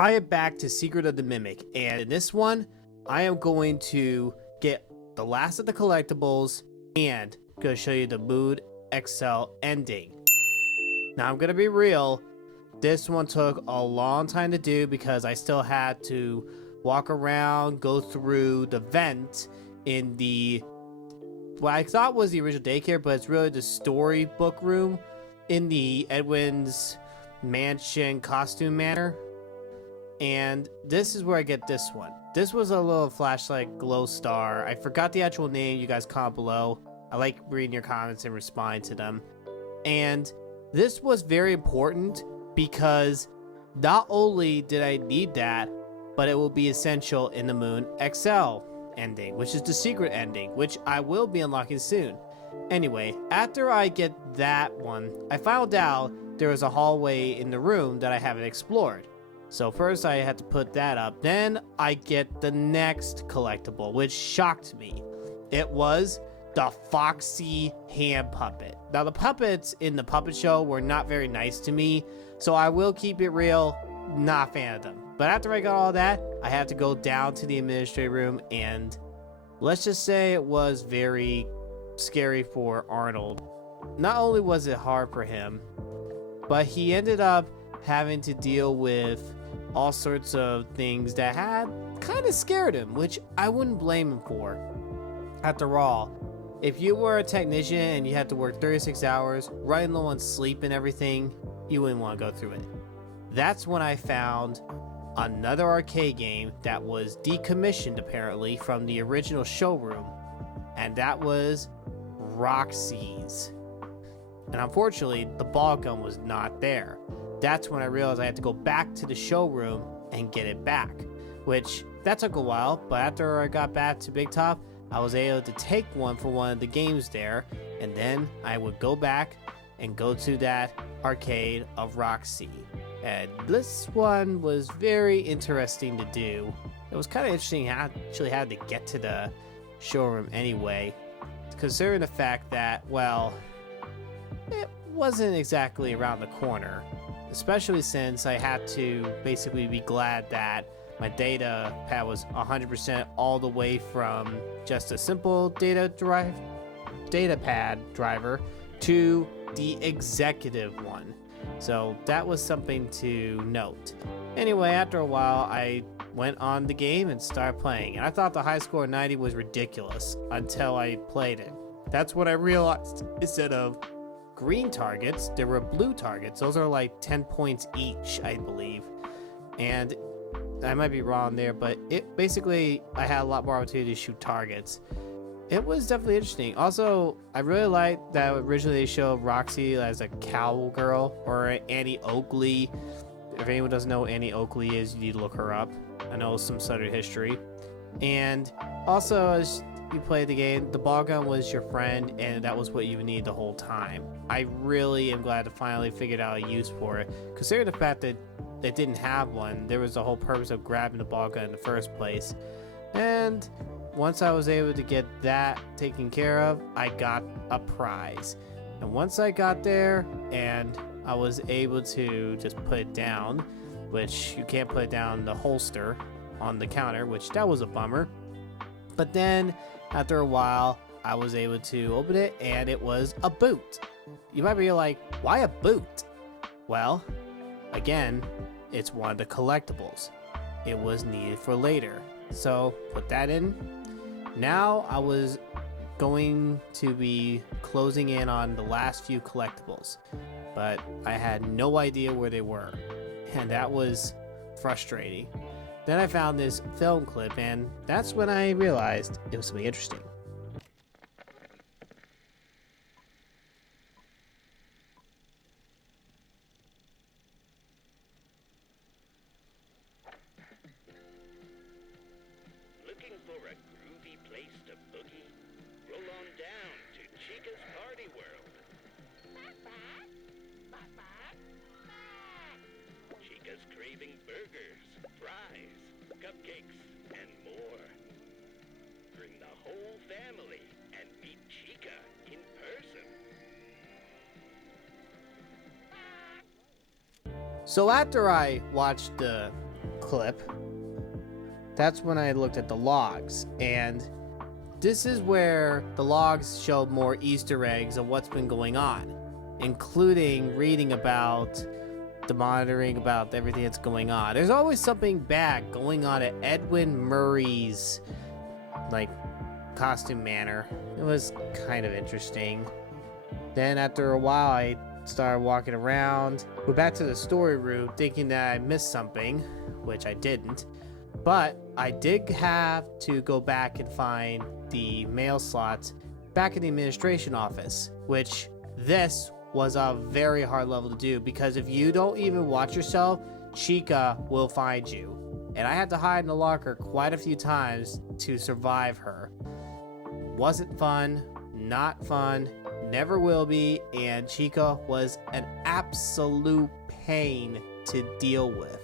I am back to Secret of the Mimic, and in this one, I am going to get the last of the collectibles and going to show you the Mood XL ending. Now, I'm going to be real, this one took a long time to do because I still had to walk around, go through the vent in the, what I thought was the original daycare, but it's really the storybook room in the Edwin's mansion costume manor. And this is where I get this one. This was a little flashlight glow star. I forgot the actual name. You guys comment below. I like reading your comments and responding to them. And this was very important because not only did I need that, but it will be essential in the Moon XL ending, which is the secret ending, which I will be unlocking soon. Anyway, after I get that one, I found out there was a hallway in the room that I haven't explored. So first I had to put that up. Then I get the next collectible, which shocked me. It was the Foxy hand puppet. Now the puppets in the puppet show were not very nice to me, so I will keep it real, not a fan of them. But after I got all that, I had to go down to the administrative room, and let's just say it was very scary for Arnold. Not only was it hard for him, but he ended up having to deal with all sorts of things that had kind of scared him, which I wouldn't blame him for. After all, if you were a technician and you had to work 36 hours, running low on sleep and everything, you wouldn't want to go through it. That's when I found another arcade game that was decommissioned apparently from the original showroom, and that was Roxy's. And unfortunately, the ball gun was not there. That's when I realized I had to go back to the showroom and get it back, which that took a while, but after I got back to Big Top, I was able to take one for one of the games there, and then I would go back and go to that arcade of Roxy. And this one was very interesting to do. It was kind of interesting I actually had to get to the showroom anyway, considering the fact that, well, it wasn't exactly around the corner. Especially since I had to basically be glad that my data pad was 100% all the way from just a simple data pad driver to the executive one. So that was something to note. Anyway, after a while, I went on the game and started playing. And I thought the high score of 90 was ridiculous until I played it. That's what I realized. Instead of green targets, there were blue targets. Those are like 10 points each, I believe. And I might be wrong there, but it basically, I had a lot more opportunity to shoot targets. It was definitely interesting. Also, I really liked that originally they showed Roxy as a cowgirl or Annie Oakley. If anyone doesn't know who Annie Oakley is, you need to look her up. I know some Southern history. And also, as you played the game, the ball gun was your friend, and that was what you needed the whole time. I really am glad to finally figure out a use for it. Considering the fact that they didn't have one, there was the whole purpose of grabbing the ball gun in the first place. And once I was able to get that taken care of, I got a prize. And once I got there and I was able to just put it down, which you can't put it down in the holster on the counter, which that was a bummer. But then after a while, I was able to open it, and it was a boot. You might be like, why a boot? Well, again, it's one of the collectibles. It was needed for later. So put that in. Now I was going to be closing in on the last few collectibles, but I had no idea where they were, and that was frustrating. Then I found this film clip, and that's when I realized it was something interesting. Looking for a groovy place to boogie? Roll on down to Chica's Party World. Chica's craving burgers, fries, cupcakes, and more. Bring the whole family and meet Chica in person. So after I watched the clip, that's when I looked at the logs, and this is where the logs show more Easter eggs of what's been going on, including reading about the monitoring, about everything that's going on. There's always something bad going on at Edwin Murray's costume manor. It was kind of interesting. Then after a while, I started walking around, went back to the story room thinking that I missed something, which I didn't. But I did have to go back and find the mail slots back in the administration office, which this was a very hard level to do, because if you don't even watch yourself, Chica will find you. And I had to hide in the locker quite a few times to survive her. Wasn't fun, not fun, never will be, and Chica was an absolute pain to deal with.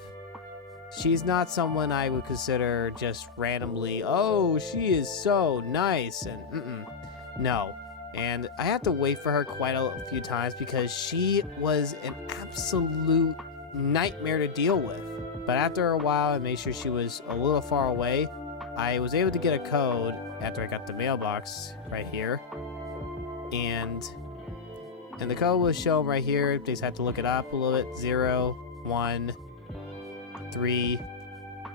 She's not someone I would consider just randomly, oh, she is so nice, and no. And I had to wait for her quite a few times because she was an absolute nightmare to deal with. But after a while, I made sure she was a little far away. I was able to get a code after I got the mailbox right here. And the code was shown right here. Just had to look it up a little bit. 0, 1, 3,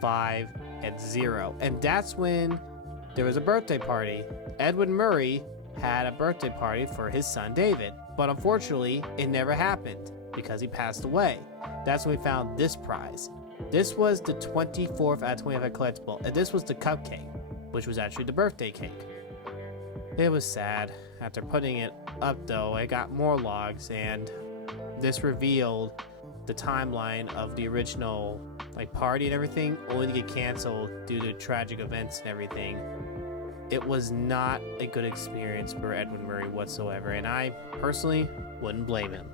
5, and 0. And that's when there was a birthday party. Edwin Murray had a birthday party for his son David, but unfortunately it never happened because he passed away. That's when we found this prize. This was the 24th out of 25 collectible, and this was the cupcake, which was actually the birthday cake. It was sad. After putting it up though, I got more logs, and this revealed the timeline of the original party and everything, only to get canceled due to tragic events and everything. It was not a good experience for Edwin Murray whatsoever, and I personally wouldn't blame him.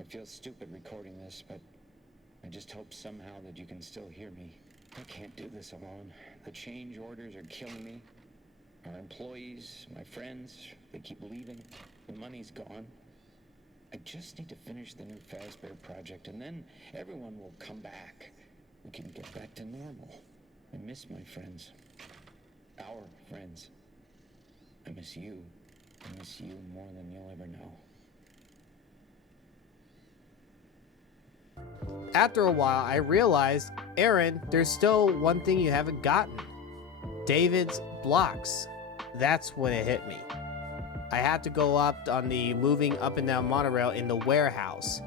I feel stupid recording this, but I just hope somehow that you can still hear me. I can't do this alone. The change orders are killing me. Our employees, my friends, they keep leaving. The money's gone. I just need to finish the new Fazbear project, and then everyone will come back. We can get back to normal. I miss my friends. Our friends. I miss you. I miss you more than you'll ever know. After a while, I realized, Aaron, there's still one thing you haven't gotten. David's blocks. That's when it hit me. I had to go up on the moving up and down monorail in the warehouse.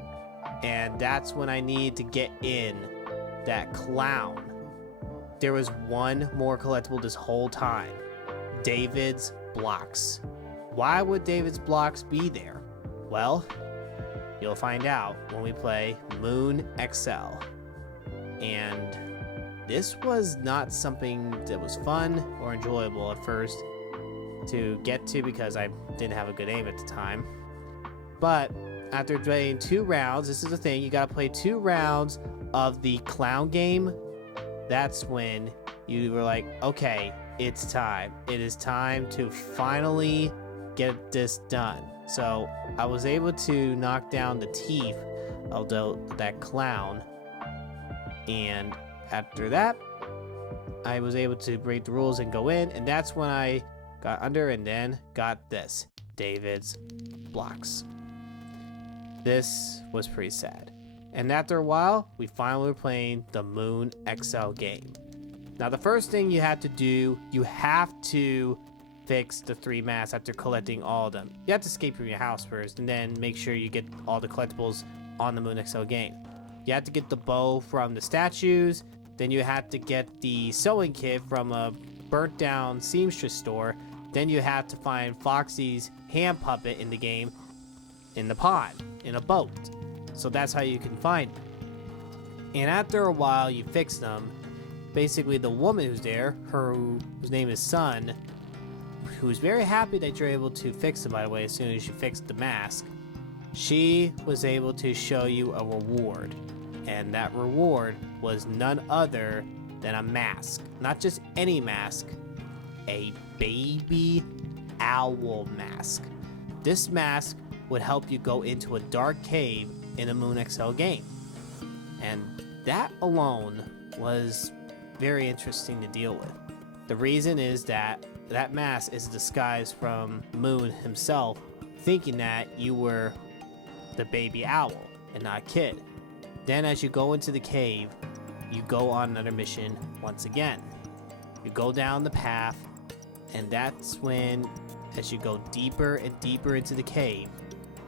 And that's when I need to get in that clown. There was one more collectible this whole time. David's blocks. Why would David's blocks be there? Well, you'll find out when we play Moon XL. And this was not something that was fun or enjoyable at first to get to because I didn't have a good aim at the time. But after playing 2 rounds, this is the thing, you gotta play 2 rounds of the clown game. That's when you were like, okay, it's time. It is time to finally get this done. So I was able to knock down the teeth of that clown. And after that, I was able to break the rules and go in. And that's when I got under and then got this, David's blocks. This was pretty sad. And after a while, we finally were playing the Moon XL game. Now, the first thing you have to do, you have to fix the 3 masks after collecting all of them. You have to escape from your house first, and then make sure you get all the collectibles on the Moon XL game. You have to get the bow from the statues, then you have to get the sewing kit from a burnt down seamstress store, then you have to find Foxy's hand puppet in the game, in the pond, in a boat. So that's how you can find them. And after a while you fix them, basically the woman who's there, whose name is Sun, who's very happy that you're able to fix them, by the way, as soon as you fixed the mask, she was able to show you a reward. And that reward was none other than a mask. Not just any mask, a baby owl mask. This mask would help you go into a dark cave in a Moon XL game. And that alone was very interesting to deal with. The reason is that that mask is a disguise from Moon himself, thinking that you were the baby owl and not a kid. Then as you go into the cave, you go on another mission once again. You go down the path, and that's when, as you go deeper and deeper into the cave,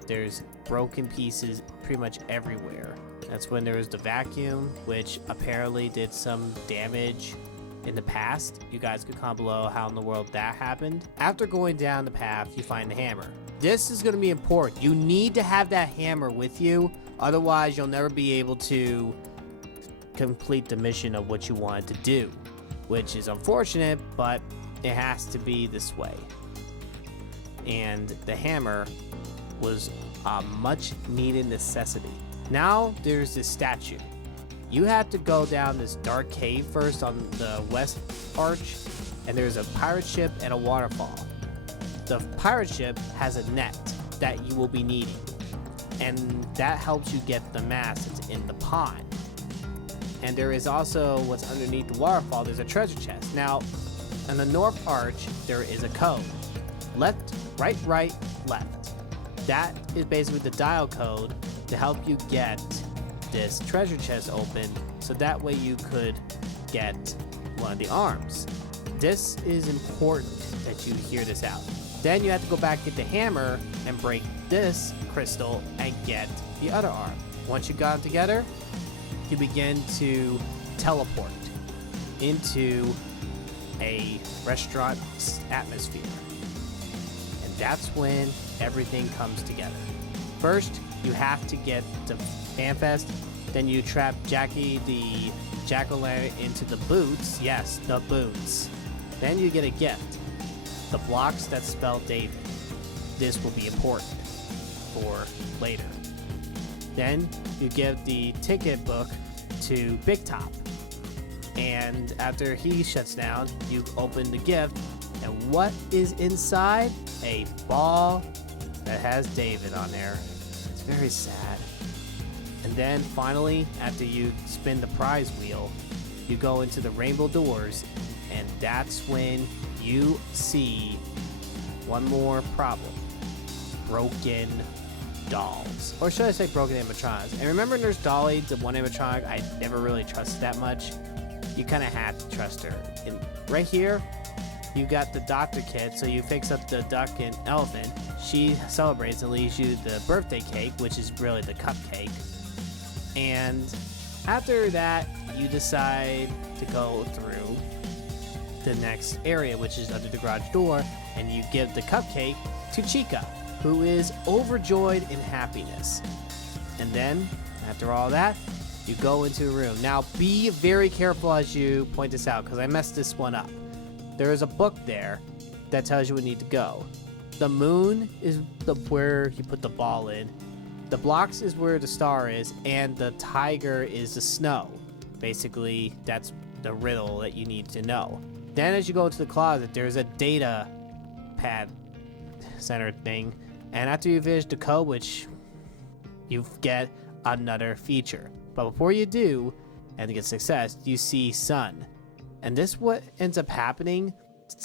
there's broken pieces pretty much everywhere. That's when there was the vacuum, which apparently did some damage in the past. You guys could comment below how in the world that happened. After going down the path, you find the hammer. This is going to be important. You need to have that hammer with you, otherwise you'll never be able to complete the mission of what you wanted to do, which is unfortunate, but it has to be this way. And the hammer was a much needed necessity. Now there's this statue. You have to go down this dark cave first on the west arch, and there's a pirate ship and a waterfall. The pirate ship has a net that you will be needing, and that helps you get the mask that's in the pond. And there is also what's underneath the waterfall, there's a treasure chest. Now, on the north arch, there is a code. Left, right, left. That is basically the dial code to help you get this treasure chest open, so that way you could get one of the arms. This is important that you hear this out. Then you have to go back, get the hammer, and break this crystal and get the other arm. Once you got them together, you begin to teleport into a restaurant atmosphere. And that's when everything comes together. First, you have to get the FanFest, then you trap Jackie the Jack-o'-lantern into the boots. Yes, the boots. Then you get a gift. The blocks that spell David. This will be important for later. Then you give the ticket book to Big Top. And after he shuts down, you open the gift. And what is inside? A ball that has David on there. It's very sad. And then finally, after you spin the prize wheel, you go into the rainbow doors, and that's when you see one more problem. Broken dolls. Or should I say broken animatronics. And remember Nurse Dolly, the one animatronic I never really trusted that much? You kind of had to trust her. And right here, you got the doctor kit, so you fix up the duck and elephant. She celebrates and leaves you the birthday cake, which is really the cupcake. And after that, you decide to go through the next area, which is under the garage door, and you give the cupcake to Chica, who is overjoyed in happiness. And then, after all that, you go into a room. Now, be very careful as you point this out, because I messed this one up. There is a book there that tells you where you need to go. The moon is where you put the ball in. The blocks is where the star is, and the tiger is the snow. Basically, that's the riddle that you need to know. Then as you go into the closet, there's a data pad center thing. And after you finish the code, which you get another feature. But before you do, and to get success, you see sun. And this what ends up happening.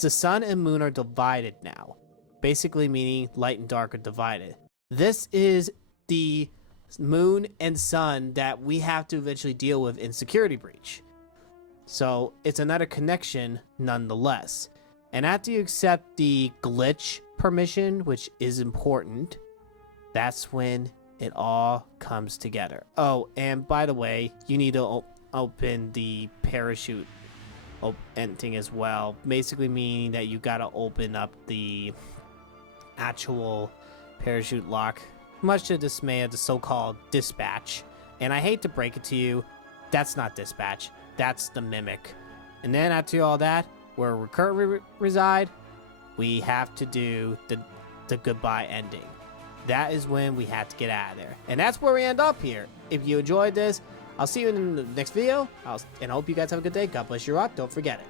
The sun and moon are divided now. Basically meaning light and dark are divided. This is the moon and sun that we have to eventually deal with in Security Breach. So it's another connection nonetheless. And after you accept the glitch permission, which is important, that's when it all comes together. Oh, and by the way, you need to open the parachute ending as well. Basically meaning that you gotta open up the actual parachute lock, much to the dismay of the so-called dispatch. And I hate to break it to you, that's not dispatch, that's the mimic. And then after all that, where we currently reside, we have to do the goodbye ending. That is when we have to get out of there. And that's where we end up here. If you enjoyed this, I'll see you in the next video. And I hope you guys have a good day. God bless you rock. Don't forget it.